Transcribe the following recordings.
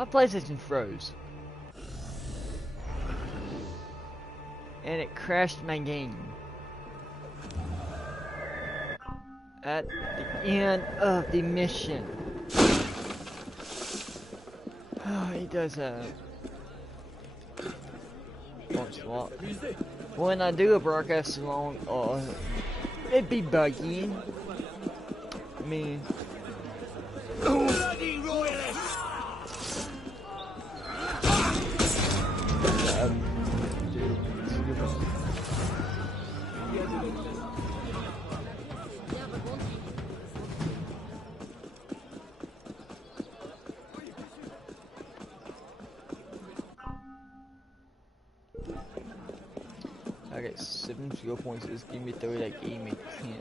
My PlayStation froze. And it crashed my game. At the end of the mission. Oh, he does that. When I do a broadcast alone, it'd be buggy. I mean, Bloody royalists! I got 7 skill points. This gave me 3, that gave me 10.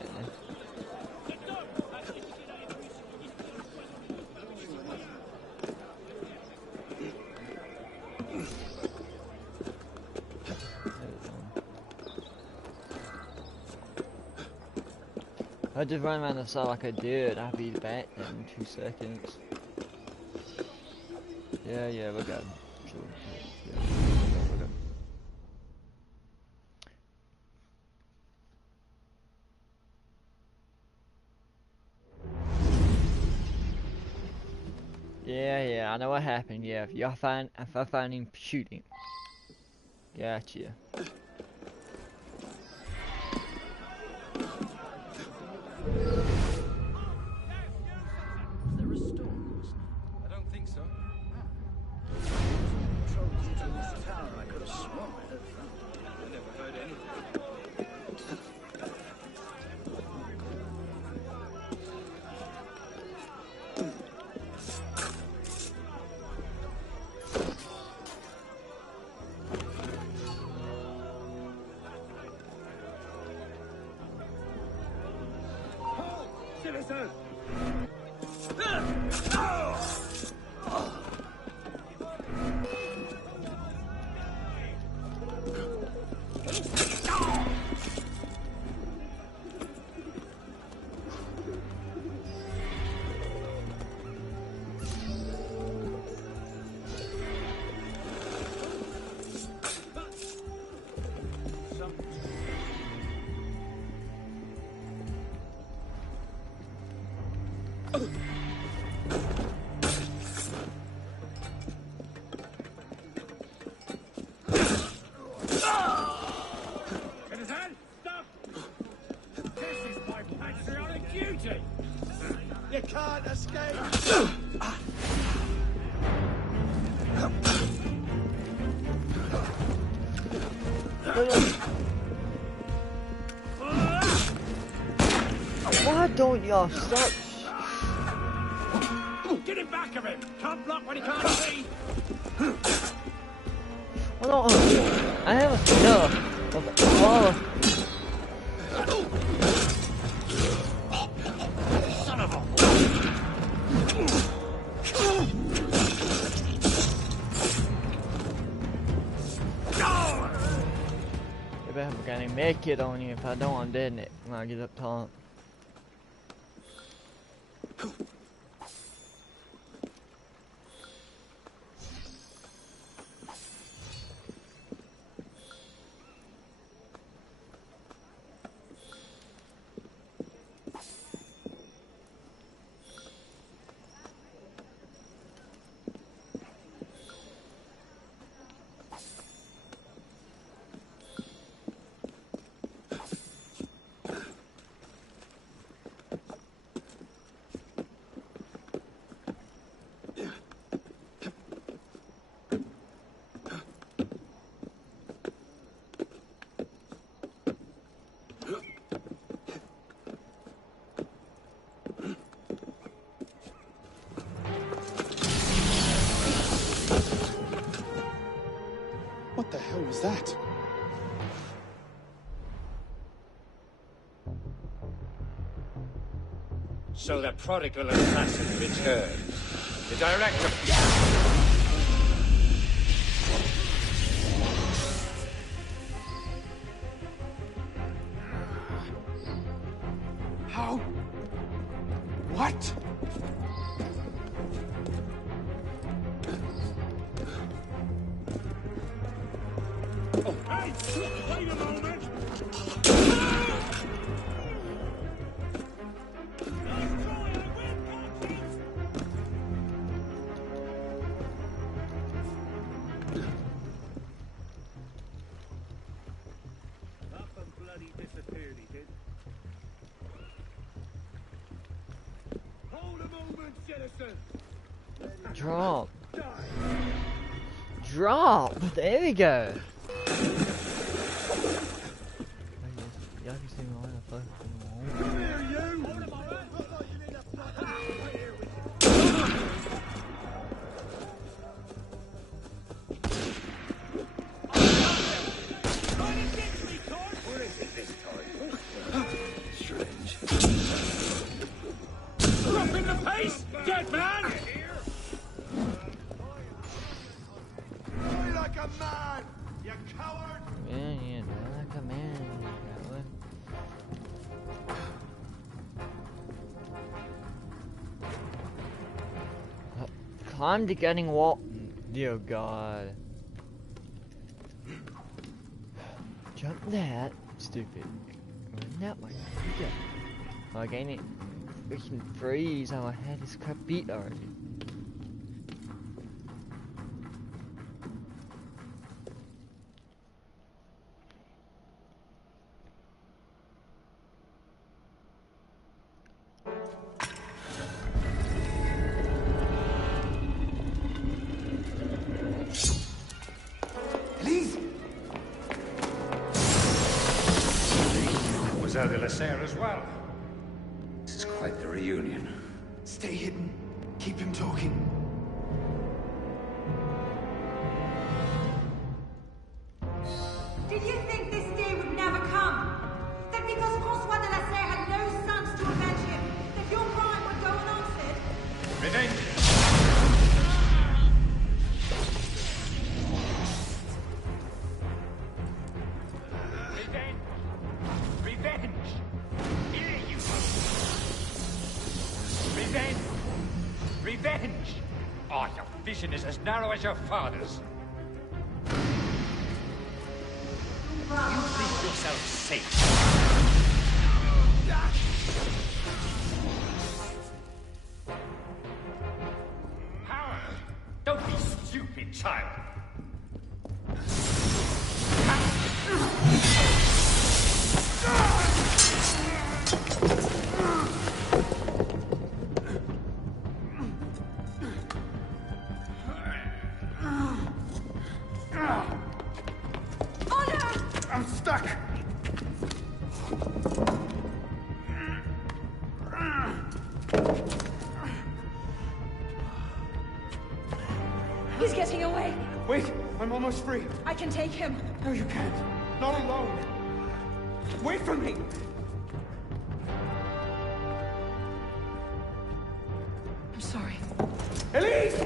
I just run around the side like I did. I'll be back in 2 seconds. Yeah, we got him. Sure. Yeah, we got him. Yeah, I know what happened. Yeah, if I find him, shoot him. Gotcha. You can't escape! Why don't y'all stop? Get him back of him! Can't block when he can't see! Hold on. I have enough of all of... Son of a... If I haven't got any med kit on you, if I don't, I'm dead in it when I get up top. What the hell was that? So the prodigal assassin returns. The director... How? What? Wait a moment! Up and bloody disappeared, he did. Hold a moment, citizen! Drop. Drop. There we go. Come here, you! Where is it this time? Strange. Drop in the face, dead man! Die like a man, you coward! Man, yeah, like a man. Climb the getting wall. Dear God. Jump that. Stupid. Run that way. Yeah. Oh, again it. Freaking freeze. Oh, I had this crap beat already. As well. This is quite the reunion. Stay hidden. Keep him talking. Did you think this day would never come? That because François de la Serre had no sons to avenge him, that your crime would go unanswered? Revenge! Revenge! Oh, your vision is as narrow as your father's. You think yourself safe. Power! Don't be stupid, child. I'm stuck! He's getting away. Wait, I'm almost free. I can take him. No, you can't. Not alone. Wait for me. I'm sorry. Elise!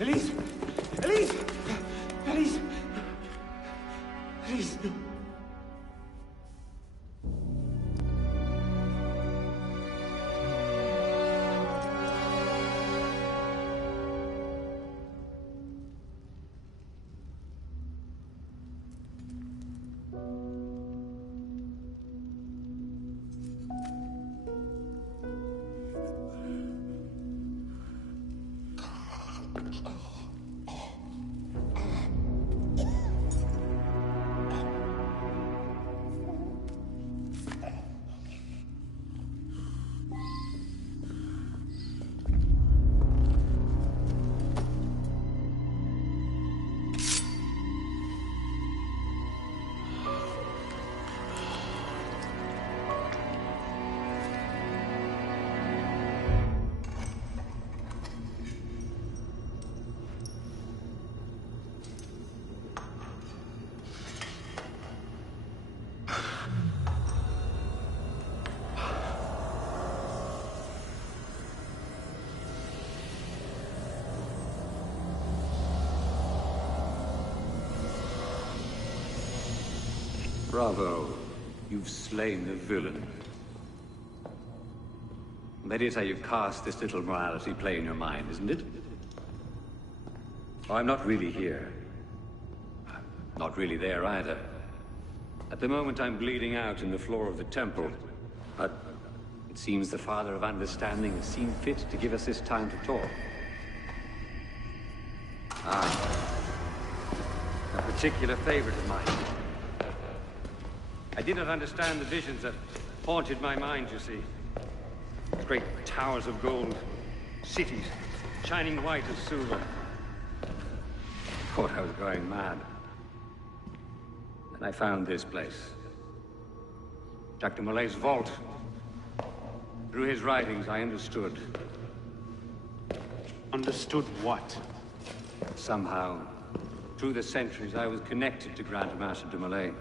Elise! Elise! Elise! Elise! Bravo. You've slain the villain. That is how you cast this little morality play in your mind, isn't it? Oh, I'm not really here. I'm not really there either. At the moment, I'm bleeding out in the floor of the temple. But it seems the Father of Understanding has seen fit to give us this time to talk. A particular favorite of mine. I did not understand the visions that haunted my mind, you see. Great towers of gold, cities, shining white as silver. I thought I was going mad. And I found this place. Jacques de Molay's vault. Through his writings, I understood. Understood what? Somehow, through the centuries, I was connected to Grand Master de Molay.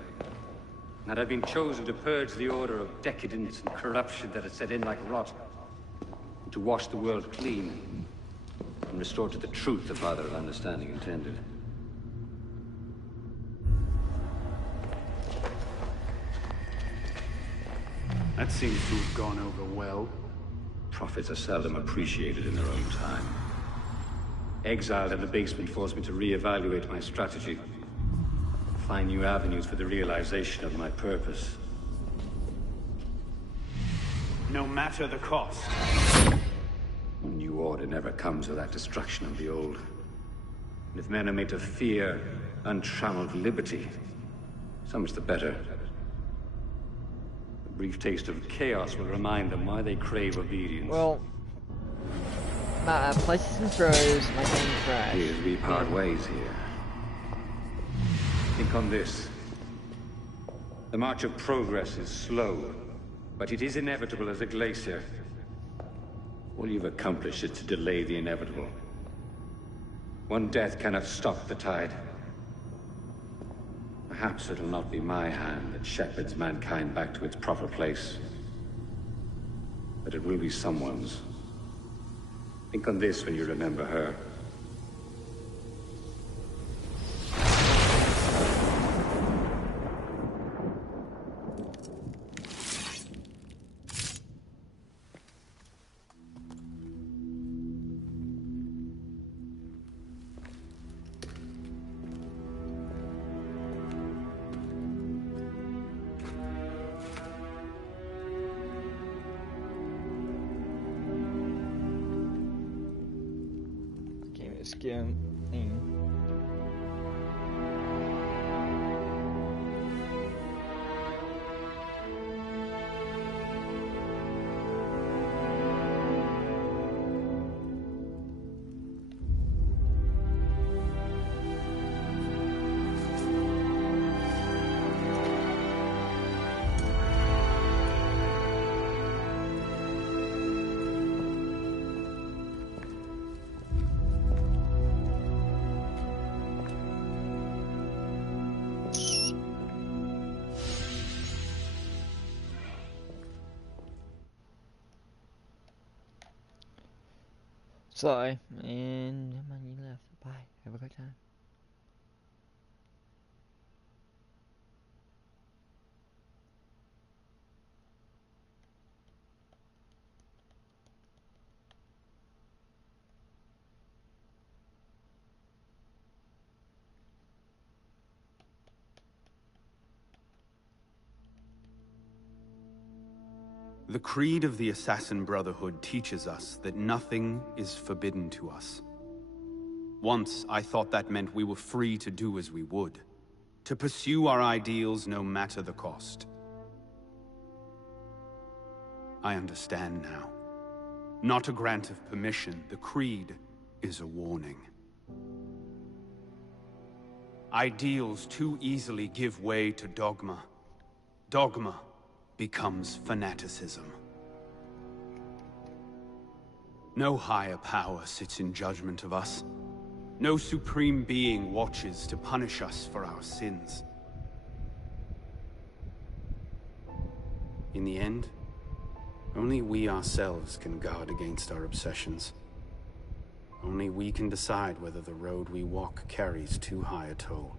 And I'd been chosen to purge the order of decadence and corruption that had set in like rot. And to wash the world clean. And restore to the truth the Father of Understanding intended. That seems to have gone over well. Prophets are seldom appreciated in their own time. Exiled in the basement forced me to reevaluate my strategy. Find new avenues for the realization of my purpose. No matter the cost. A new order never comes without destruction of the old. And if men are made to fear untrammeled liberty, so much the better. A brief taste of chaos will remind them why they crave obedience. Well, my places and throws, my game crashed. Here's we part ways here. Think on this. The march of progress is slow, but it is inevitable as a glacier. All you've accomplished is to delay the inevitable. One death cannot stop the tide. Perhaps it'll not be my hand that shepherds mankind back to its proper place. But it will be someone's. Think on this when you remember her. Skin. So, and how many left? Bye. Have a good time. The creed of the Assassin Brotherhood teaches us that nothing is forbidden to us. Once, I thought that meant we were free to do as we would, to pursue our ideals no matter the cost. I understand now. Not a grant of permission, the creed is a warning. Ideals too easily give way to dogma. Dogma becomes fanaticism. No higher power sits in judgment of us. No supreme being watches to punish us for our sins. In the end, only we ourselves can guard against our obsessions. Only we can decide whether the road we walk carries too high a toll.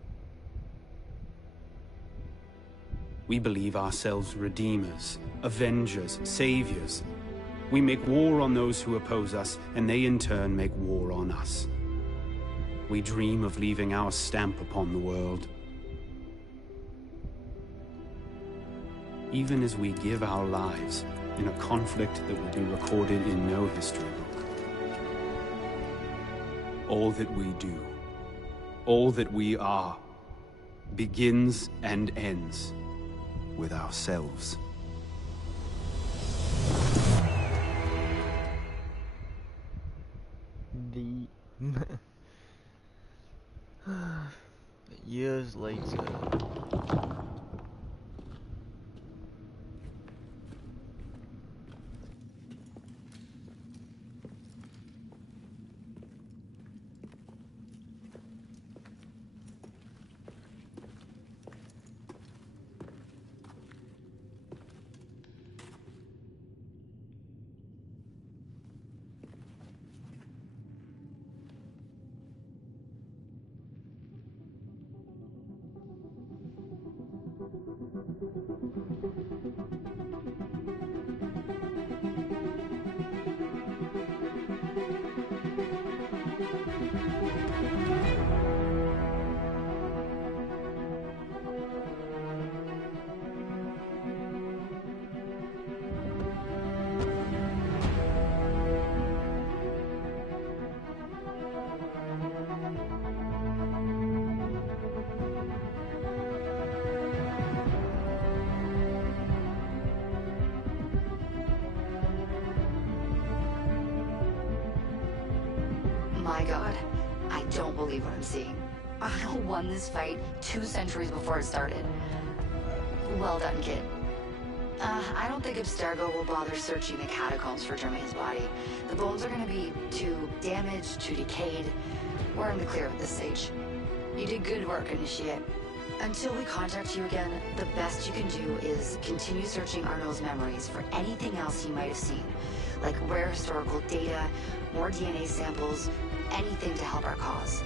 We believe ourselves redeemers, avengers, saviors. We make war on those who oppose us, and they in turn make war on us. We dream of leaving our stamp upon the world. Even as we give our lives in a conflict that will be recorded in no history book. All that we do, all that we are, begins and ends with ourselves. The years later. My god, I don't believe what I'm seeing. Arno won this fight 2 centuries before it started. Well done, kid. I don't think Abstergo will bother searching the catacombs for Germain's body. The bones are gonna be too damaged, too decayed. We're in the clear at this stage. You did good work, Initiate. Until we contact you again, the best you can do is continue searching Arno's memories for anything else he might have seen. Like rare historical data, more DNA samples, anything to help our cause.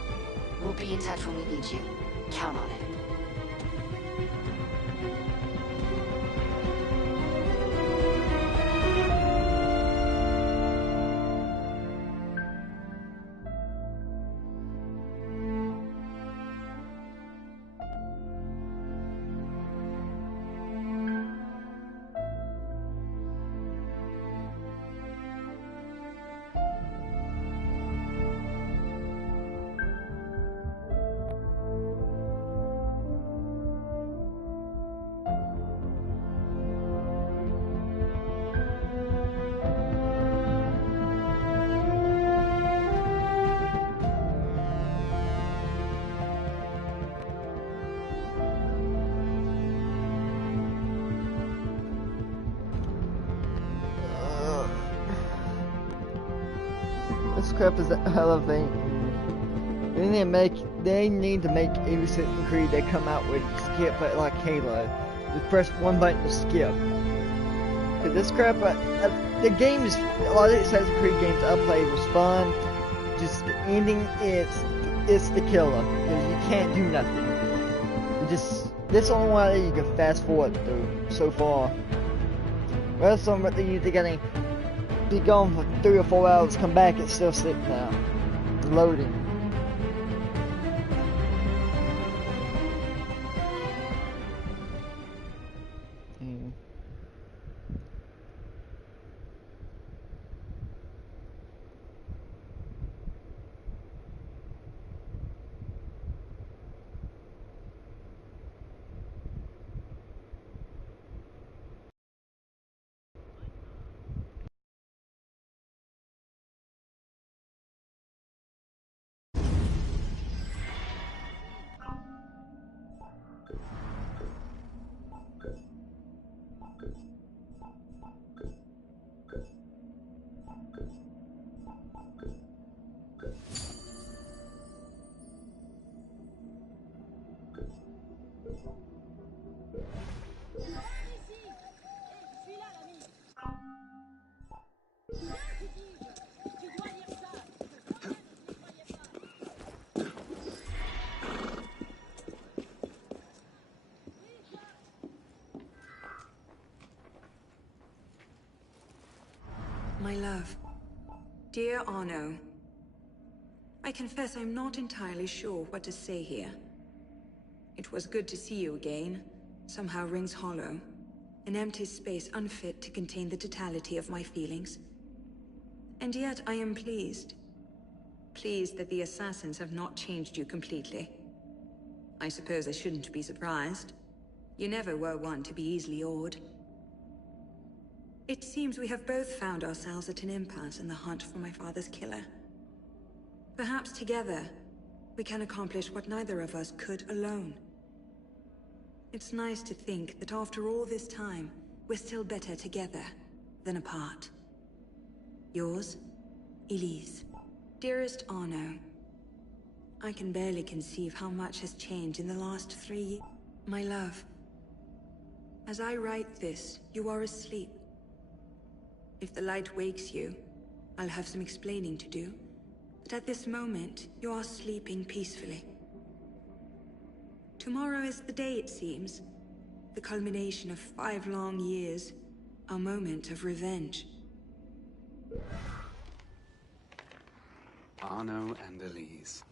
We'll be in touch when we need you. Count on it. This crap is a hell of a thing. They need to make every Assassin's Creed they come out with skip it like Halo. Just press one button to skip. Cause this crap, the game is, a lot of the Assassin's Creed games I played was fun. Just the ending, it's the killer. Cause you can't do nothing. This only one that you can fast forward through so far. Well, some of they gotta be gone for 3 or 4 hours, come back, it's still sitting there, loading. My love. Dear Arno, I confess I'm not entirely sure what to say here. It was good to see you again. Somehow rings hollow. An empty space unfit to contain the totality of my feelings. And yet I am pleased. Pleased that the assassins have not changed you completely. I suppose I shouldn't be surprised. You never were one to be easily awed. It seems we have both found ourselves at an impasse in the hunt for my father's killer. Perhaps together, we can accomplish what neither of us could alone. It's nice to think that after all this time, we're still better together than apart. Yours, Elise. Dearest Arno, I can barely conceive how much has changed in the last 3 years. My love, as I write this, you are asleep. If the light wakes you, I'll have some explaining to do. But at this moment, you are sleeping peacefully. Tomorrow is the day, it seems. The culmination of 5 long years. Our moment of revenge. Arno and Elise.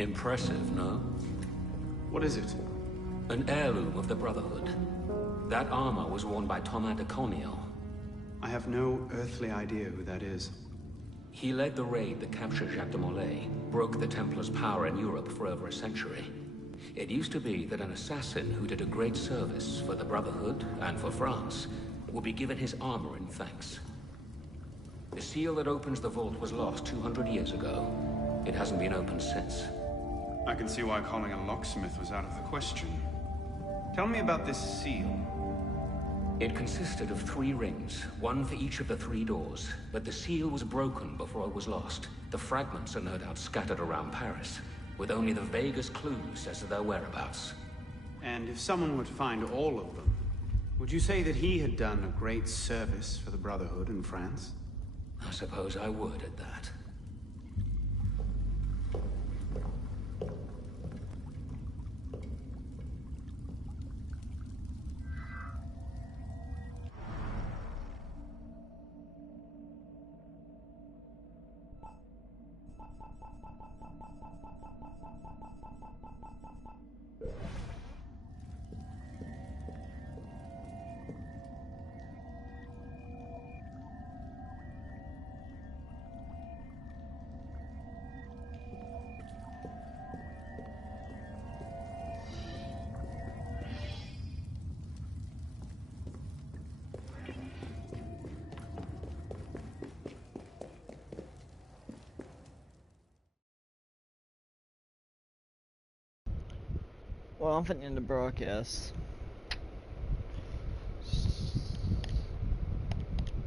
Impressive, no? What is it? An heirloom of the Brotherhood. That armor was worn by Thomas de Cornhiel. I have no earthly idea who that is. He led the raid that captured Jacques de Molay, broke the Templars' power in Europe for over a century. It used to be that an assassin who did a great service for the Brotherhood and for France would be given his armor in thanks. The seal that opens the vault was lost 200 years ago. It hasn't been opened since. I can see why calling a locksmith was out of the question. Tell me about this seal. It consisted of 3 rings, one for each of the 3 doors, but the seal was broken before it was lost. The fragments are no doubt scattered around Paris, with only the vaguest clues as to their whereabouts. And if someone would find all of them, would you say that he had done a great service for the Brotherhood in France? I suppose I would at that. Well, I'm finna end the broadcast.